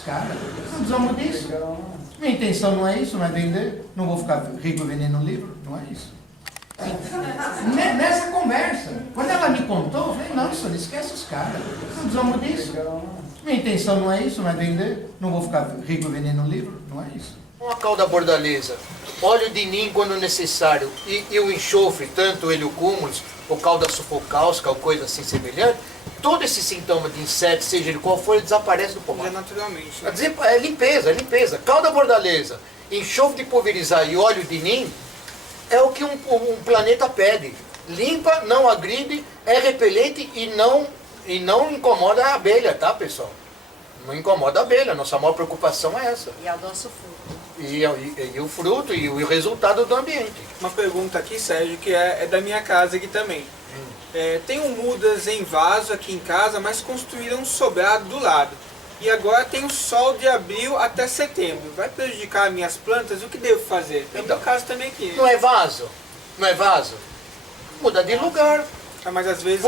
caras. Não precisamos disso. Minha intenção não é isso, não é vender. Não vou ficar rico vendendo livro, não é isso. Nessa conversa, quando ela me contou, eu falei, não, senhor, esquece os caras. Não precisamos disso. Minha intenção não é isso, não é vender. Não vou ficar rico vendendo livro, não é isso. Uma cauda bordaleza, óleo de nim quando necessário e o enxofre, tanto o heliocúmulos, ou cauda sufocáustica, ou coisa assim semelhante, todo esse sintoma de inseto, seja ele qual for, ele desaparece do pomar. Já naturalmente. Né? É limpeza, é limpeza. Cauda bordaleza, enxofre de pulverizar e óleo de nim é o que um planeta pede. Limpa, não agride, é repelente e não incomoda a abelha, tá, pessoal? Não incomoda a abelha, nossa maior preocupação é essa. E adoça o fruto. E o fruto e o resultado do ambiente. Uma pergunta aqui, Sérgio, que é da minha casa aqui também. Tenho mudas em vaso aqui em casa, mas construíram um sobrado do lado. E agora tem o sol de abril até setembro. Vai prejudicar minhas plantas? O que devo fazer? É o meu caso também aqui. Não é vaso? Não é vaso? Muda de lugar. Mas às vezes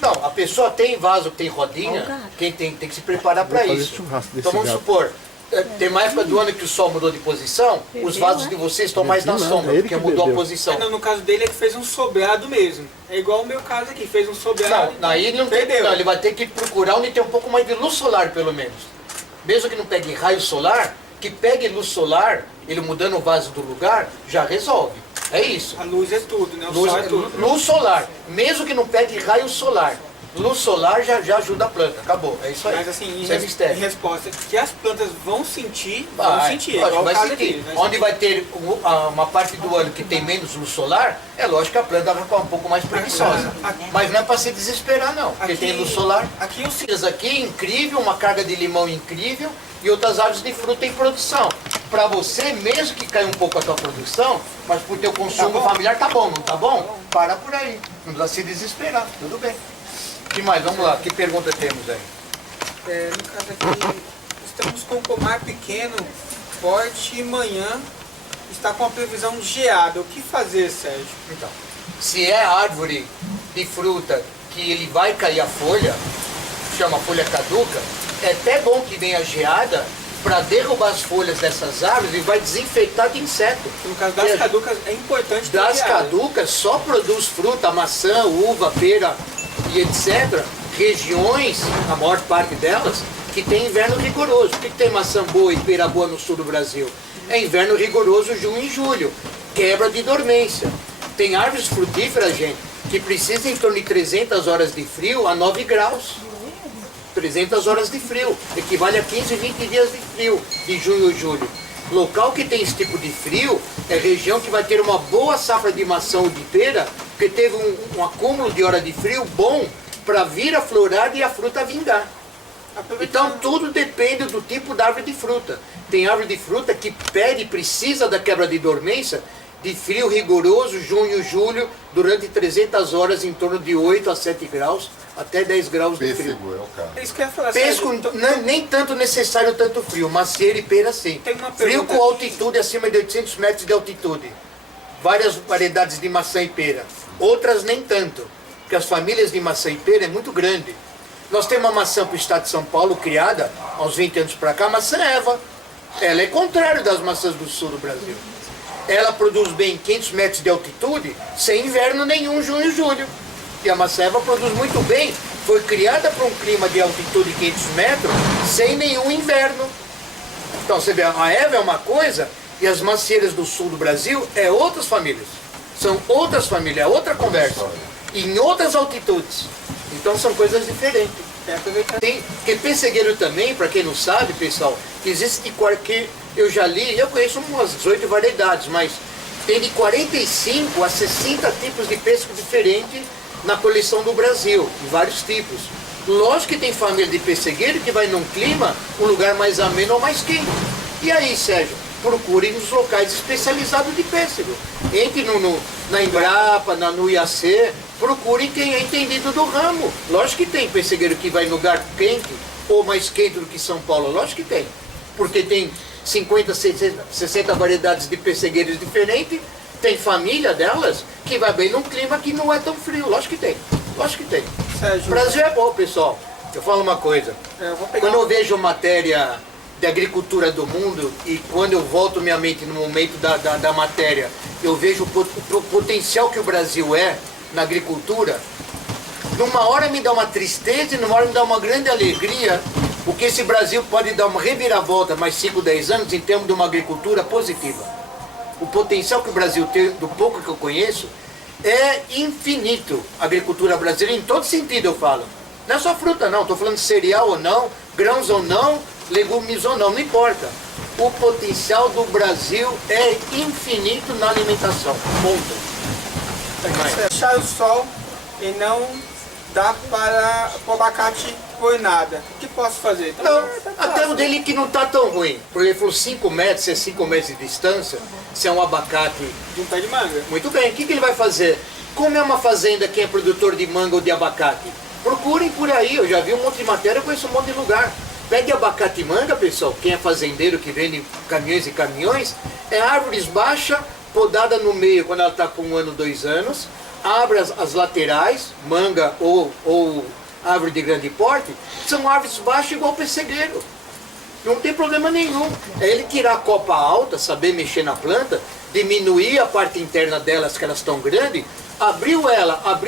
Não, a pessoa tem vaso, tem rodinha, quem tem que se preparar para isso. Então vamos supor, tem uma época do ano que o sol mudou de posição, os vasos de vocês estão mais na sombra, porque mudou a posição. No caso dele é que fez um sobrado mesmo. É igual o meu caso aqui, fez um sobrado. Não, aí ele não tem, não, ele vai ter que procurar onde tem um pouco mais de luz solar, pelo menos. Mesmo que não pegue raio solar, que pegue luz solar, ele mudando o vaso do lugar, já resolve. É isso. A luz é tudo, né? O Luz, sol é tudo. luz solar, mesmo que não pegue raio solar. Luz solar já ajuda a planta, acabou, é isso aí. Mas assim, isso é em mistério. resposta, que as plantas vão sentir, Lógico, igual vai o caso sentir. aqui. Onde vai ter uma parte do ano que tem menos luz solar, é lógico que a planta vai ficar um pouco mais preguiçosa. Mas não é para se desesperar não, porque tem luz solar. Aqui o Aqui incrível, uma carga de limão incrível e outras árvores de fruta em produção. Para você, mesmo que caia um pouco a tua produção, mas por teu consumo familiar tá bom, não tá bom? Para por aí, não precisa se desesperar, tudo bem. O que mais? Vamos lá, que pergunta temos aí? No caso aqui, estamos com um pomar pequeno, forte e manhã está com a previsão de geada. O que fazer, Sérgio? Então, se é árvore de fruta que ele vai cair a folha, chama folha caduca, é até bom que venha geada para derrubar as folhas dessas árvores e vai desinfetar de inseto. No caso das caducas, é importante ter Das geada. caducas só produz fruta, maçã, uva, pera e etc. Regiões, a maior parte delas, que tem inverno rigoroso. Por que tem maçã boa e pera boa no sul do Brasil? É inverno rigoroso junho e julho, quebra de dormência. Tem árvores frutíferas, gente, que precisam em torno de 300 horas de frio a 9 graus. 300 horas de frio, equivale a 15, 20 dias de frio, de junho e julho. Local que tem esse tipo de frio é região que vai ter uma boa safra de maçã ou de pera, porque teve um acúmulo de hora de frio bom para vir a florar e a fruta vingar. Então tudo depende do tipo da árvore de fruta. Tem árvore de fruta que pede, precisa da quebra de dormência, de frio rigoroso, junho e julho, durante 300 horas, em torno de 8 a 7 graus, até 10 graus de frio. Pêssego é o caso. É isso que eu ia falar, Pesco, Sérgio. nem tanto necessário tanto frio, macieira e pera sim. Tem uma Frio pergunta com altitude acima de 800 metros de altitude. Várias variedades de maçã e pera. Outras nem tanto, porque as famílias de maçã e pera é muito grande. Nós temos uma maçã para o estado de São Paulo, criada há uns 20 anos para cá, a maçã Eva. Ela é contrário das maçãs do sul do Brasil. Ela produz bem 500 metros de altitude, sem inverno nenhum, junho e julho. E a maçã Eva produz muito bem, foi criada para um clima de altitude de 500 metros, sem nenhum inverno. Então você vê, a Eva é uma coisa, e as macieiras do sul do Brasil é outras famílias. São outras famílias, é outra conversa. Em outras altitudes. Então são coisas diferentes. Tem, porque pessegueiro também, para quem não sabe, pessoal, existe que eu já li, eu conheço umas 18 variedades, mas tem de 45 a 60 tipos de pêssego diferentes na coleção do Brasil, vários tipos. Lógico que tem família de pessegueiro que vai num clima, um lugar mais ameno ou mais quente. E aí, Sérgio, procure nos locais especializados de pêssego. Entre na Embrapa, no IAC, procure quem é entendido do ramo. Lógico que tem pessegueiro que vai em lugar quente, ou mais quente do que São Paulo, lógico que tem. Porque tem 50, 60 variedades de pessegueiros diferentes, tem família delas que vai bem num clima que não é tão frio, lógico que tem. Lógico que tem. Sérgio, O Brasil é bom, pessoal. Eu falo uma coisa. Quando eu vejo matéria de agricultura do mundo, e quando eu volto minha mente no momento da matéria, eu vejo o potencial que o Brasil é na agricultura, numa hora me dá uma tristeza e numa hora me dá uma grande alegria, porque esse Brasil pode dar uma reviravolta mais 5, 10 anos em termos de uma agricultura positiva. O potencial que o Brasil tem, do pouco que eu conheço, é infinito. A agricultura brasileira, em todo sentido eu falo. Não é só fruta não, estou falando de cereal ou não, grãos ou não, legumes ou não, não importa. O potencial do Brasil é infinito na alimentação. Ponto. Deixar o sol e não dá para o abacate por nada. O que posso fazer? Então, Não, até o dele que não está tão ruim. Porque ele falou 5 metros, se é 5 metros de distância, se é um abacate. de um pé de manga. Muito bem, o que ele vai fazer? Como é uma fazenda que é produtor de manga ou de abacate? Procurem por aí, eu já vi um monte de matéria, eu conheço um monte de lugar. Pegue abacate e manga, pessoal, quem é fazendeiro que vende caminhões e caminhões, é árvores baixas, podada no meio quando ela está com 1 ano, 2 anos, abre as laterais, manga ou árvore de grande porte, são árvores baixas igual pessegueiro. Não tem problema nenhum. É ele tirar a copa alta, saber mexer na planta, diminuir a parte interna delas, que elas estão grandes, abriu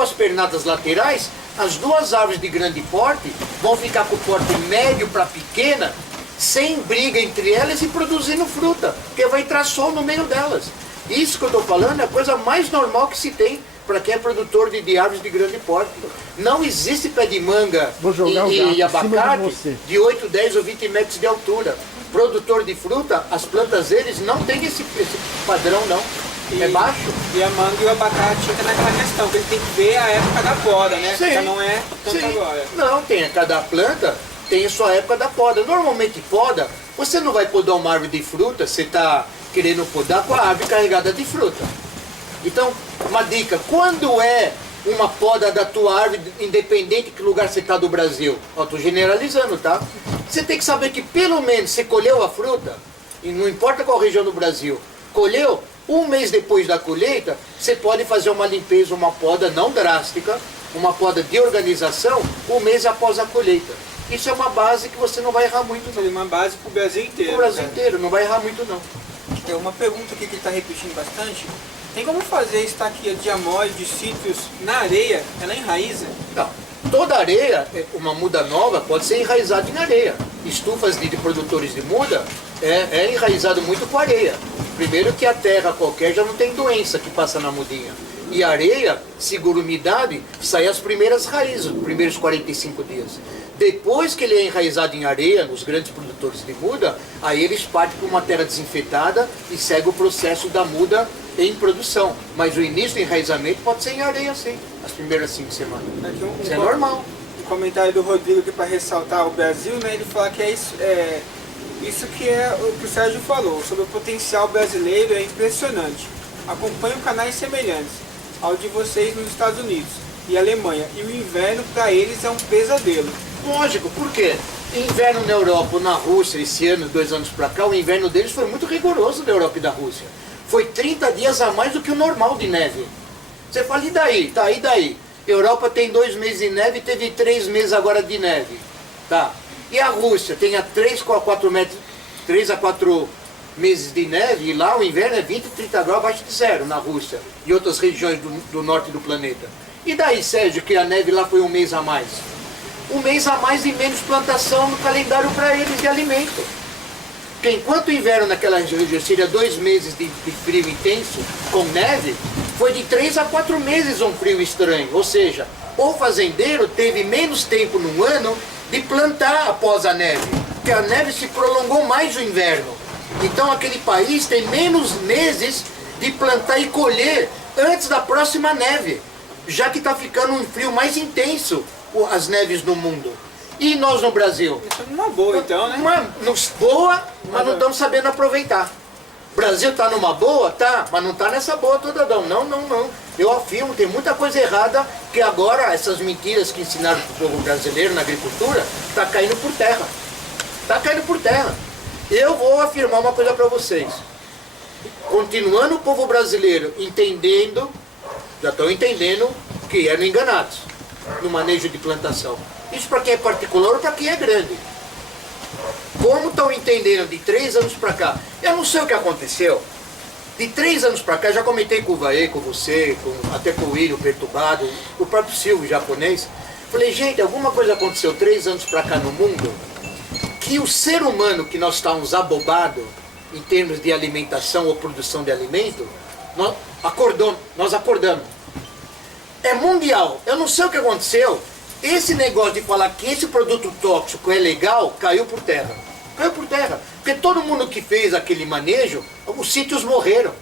as pernadas laterais, as 2 árvores de grande porte vão ficar com porte médio para pequena, sem briga entre elas e produzindo fruta, porque vai entrar sol no meio delas. Isso que eu estou falando é a coisa mais normal que se tem para quem é produtor de árvores de grande porte. Não existe pé de manga e abacate de 8, 10 ou 20 metros de altura. Produtor de fruta, as plantas deles não tem esse padrão não. É baixo. E a manga e o abacate entra naquela questão, que ele tem que ver a época da poda, né? Sim. Já não é tanto Sim. agora. Não, cada planta tem a sua época da poda. Normalmente poda, você não vai podar uma árvore de fruta, você está querendo podar com a árvore carregada de fruta. Então, uma dica, quando é uma poda da tua árvore, independente de que lugar você está do Brasil? Eu estou generalizando, tá? Você tem que saber que pelo menos você colheu a fruta, e não importa qual região do Brasil, colheu, 1 mês depois da colheita, você pode fazer uma limpeza, uma poda não drástica, uma poda de organização, 1 mês após a colheita. Isso é uma base que você não vai errar muito não. Fazer uma base para o Brasil inteiro. O Brasil né? inteiro, não vai errar muito não. Tem uma pergunta aqui que ele está repetindo bastante. Tem como fazer estaquia de amóis de cítrus na areia? Ela enraiza? Não. Toda areia, uma muda nova, pode ser enraizada em areia. Estufas de produtores de muda é enraizado muito com areia. Primeiro que a terra qualquer já não tem doença que passa na mudinha. E a areia segura umidade, sai as primeiras raízes, os primeiros 45 dias. Depois que ele é enraizado em areia, nos grandes produtores de muda, aí eles partem para uma terra desinfetada e segue o processo da muda em produção. Mas o início do enraizamento pode ser em areia sim, as primeiras 5 semanas. Isso é normal. Um comentário do Rodrigo aqui para ressaltar o Brasil, né? Ele fala que isso que é o que o Sérgio falou, sobre o potencial brasileiro, é impressionante. Acompanho canais semelhantes ao de vocês nos Estados Unidos e Alemanha, e o inverno para eles é um pesadelo. Lógico, por quê? Inverno na Europa ou na Rússia, esse ano, 2 anos para cá, o inverno deles foi muito rigoroso da Europa e da Rússia. Foi 30 dias a mais do que o normal de neve. Você fala, e daí? Tá, e daí? Europa tem 2 meses de neve e teve 3 meses agora de neve. Tá. E a Rússia tem 3 a 4 meses de neve, e lá o inverno é 20, 30 graus abaixo de zero na Rússia e outras regiões do norte do planeta. E daí, Sérgio, que a neve lá foi 1 mês a mais? 1 mês a mais e menos plantação no calendário para eles de alimento. Porque enquanto o inverno naquela região seria 2 meses de frio intenso, com neve, foi de 3 a 4 meses um frio estranho. Ou seja, o fazendeiro teve menos tempo no ano de plantar após a neve, porque a neve se prolongou mais o inverno. Então aquele país tem menos meses de plantar e colher antes da próxima neve, já que está ficando um frio mais intenso as neves no mundo. E nós no Brasil? Isso é uma boa então, né? Boa, mas não estamos sabendo aproveitar. O Brasil está numa boa? Tá, mas não está nessa boa toda não. Não. Eu afirmo, tem muita coisa errada que agora essas mentiras que ensinaram para o povo brasileiro na agricultura está caindo por terra. Está caindo por terra. Eu vou afirmar uma coisa para vocês. Continuando o povo brasileiro entendendo, já estão entendendo que eram enganados no manejo de plantação. Isso para quem é particular ou para quem é grande. Como estão entendendo de 3 anos para cá? Eu não sei o que aconteceu. De 3 anos para cá, já comentei com o Vaê, com você, até com o William, o perturbado, o próprio Silvio, japonês. Falei, gente, alguma coisa aconteceu 3 anos para cá no mundo que o ser humano que nós estávamos abobados em termos de alimentação ou produção de alimento, nós acordamos. É mundial. Eu não sei o que aconteceu. Esse negócio de falar que esse produto tóxico é legal, caiu por terra. Caiu por terra. Porque todo mundo que fez aquele manejo, os sítios morreram.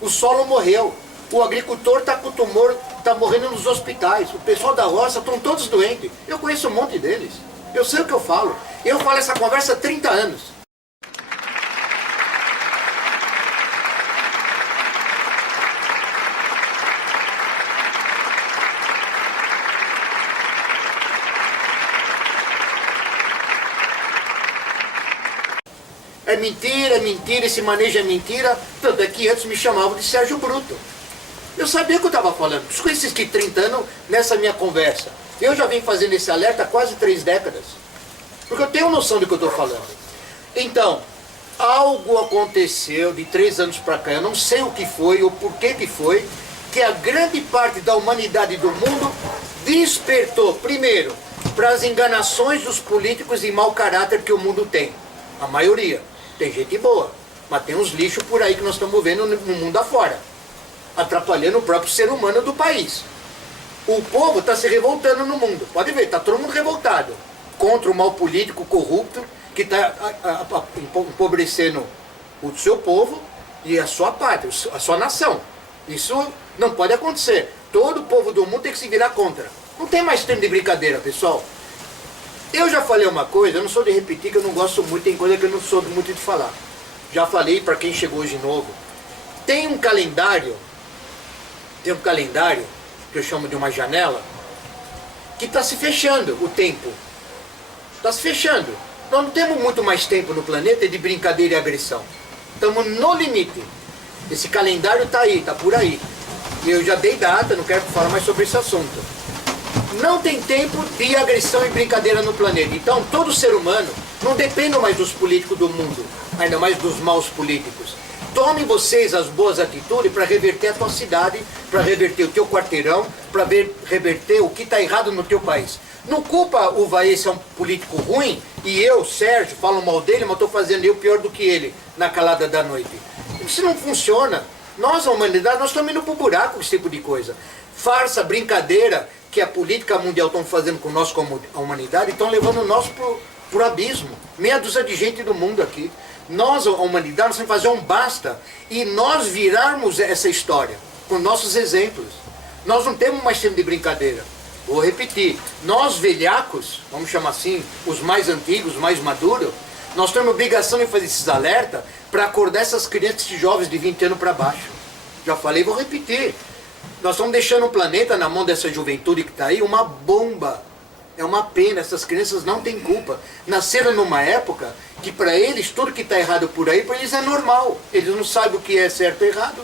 O solo morreu. O agricultor está com tumor, está morrendo nos hospitais. O pessoal da roça estão todos doentes. Eu conheço um monte deles. Eu sei o que eu falo. Eu falo essa conversa há 30 anos. É mentira, esse manejo é mentira. Tanto é que antes me chamavam de Sérgio Bruto. Eu sabia o que eu estava falando. Com esses 30 anos nessa minha conversa. Eu já venho fazendo esse alerta há quase 3 décadas. Porque eu tenho noção do que eu estou falando. Então, algo aconteceu de 3 anos para cá. Eu não sei o que foi ou por que foi. Que a grande parte da humanidade do mundo despertou, primeiro, para as enganações dos políticos e mau caráter que o mundo tem. A maioria. Tem gente boa, mas tem uns lixos por aí que nós estamos vendo no mundo afora, atrapalhando o próprio ser humano do país. O povo está se revoltando no mundo. Pode ver, está todo mundo revoltado contra o mal político corrupto que está empobrecendo o seu povo e a sua pátria, a sua nação. Isso não pode acontecer. Todo o povo do mundo tem que se virar contra. Não tem mais tempo de brincadeira, pessoal. Eu já falei uma coisa, eu não sou de repetir, que eu não gosto muito, tem coisa que eu não sou muito de falar. Já falei para quem chegou hoje novo. Tem um calendário que eu chamo de uma janela, que está se fechando o tempo. Está se fechando. Nós não temos muito mais tempo no planeta de brincadeira e agressão. Estamos no limite. Esse calendário está aí, está por aí. Eu já dei data, não quero falar mais sobre esse assunto. Não tem tempo de agressão e brincadeira no planeta. Então, todo ser humano não depende mais dos políticos do mundo, ainda mais dos maus políticos. Tome vocês as boas atitudes para reverter a tua cidade, para reverter o teu quarteirão, para reverter o que está errado no teu país. Não culpa o Vaê ser um político ruim e eu, Sérgio, falo mal dele, mas estou fazendo eu pior do que ele na calada da noite. Isso não funciona. Nós, a humanidade, nós estamos indo para o buraco com esse tipo de coisa. Farsa, brincadeira que a política mundial estão fazendo com nós como a humanidade, estão levando nós para o abismo. Meia dúzia de gente do mundo aqui. Nós, a humanidade, nós temos que fazer um basta e nós virarmos essa história com nossos exemplos. Nós não temos mais tempo de brincadeira. Vou repetir, nós velhacos, vamos chamar assim, os mais antigos, os mais maduros, nós temos a obrigação de fazer esses alertas para acordar essas crianças e jovens de 20 anos para baixo. Já falei, vou repetir. Nós estamos deixando o planeta na mão dessa juventude que está aí, uma bomba. É uma pena, essas crianças não têm culpa. Nasceram numa época que para eles, tudo que está errado por aí, para eles é normal. Eles não sabem o que é certo e errado.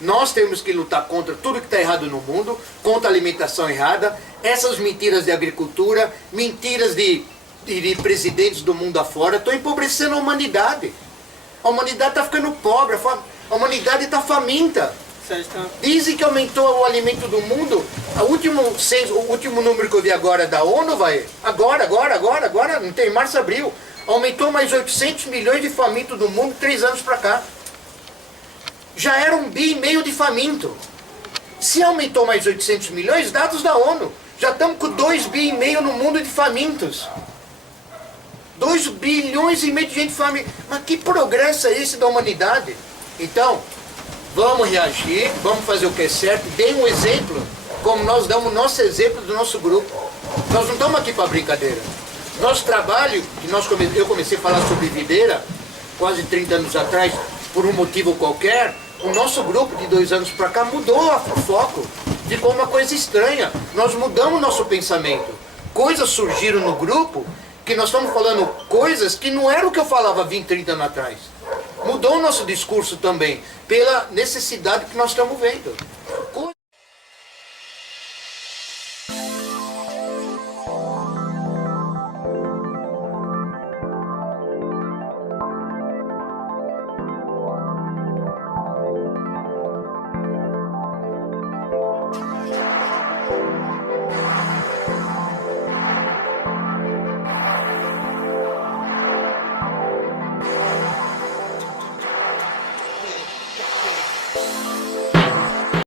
Nós temos que lutar contra tudo que está errado no mundo, contra a alimentação errada, essas mentiras de agricultura, mentiras de presidentes do mundo afora, estão empobrecendo a humanidade. A humanidade está ficando pobre, a humanidade está faminta. Dizem que aumentou o alimento do mundo. O último número que eu vi agora da ONU, agora, não tem, março, abril. Aumentou mais 800 milhões de famintos do mundo 3 anos para cá. Já era 1,5 bi de faminto. Se aumentou mais 800 milhões, dados da ONU, já estamos com 2,5 bi no mundo de famintos. 2,5 bilhões de gente faminta. Mas que progresso é esse da humanidade? Então, vamos reagir, vamos fazer o que é certo, dê um exemplo, como nós damos o nosso exemplo do nosso grupo. Nós não estamos aqui para brincadeira. Nosso trabalho, eu comecei a falar sobre videira, quase 30 anos atrás, por um motivo qualquer, o nosso grupo de 2 anos para cá mudou o foco. Ficou uma coisa estranha. Nós mudamos nosso pensamento. Coisas surgiram no grupo que nós estamos falando coisas que não era o que eu falava 20, 30 anos atrás. Mudou o nosso discurso também, pela necessidade que nós estamos vendo.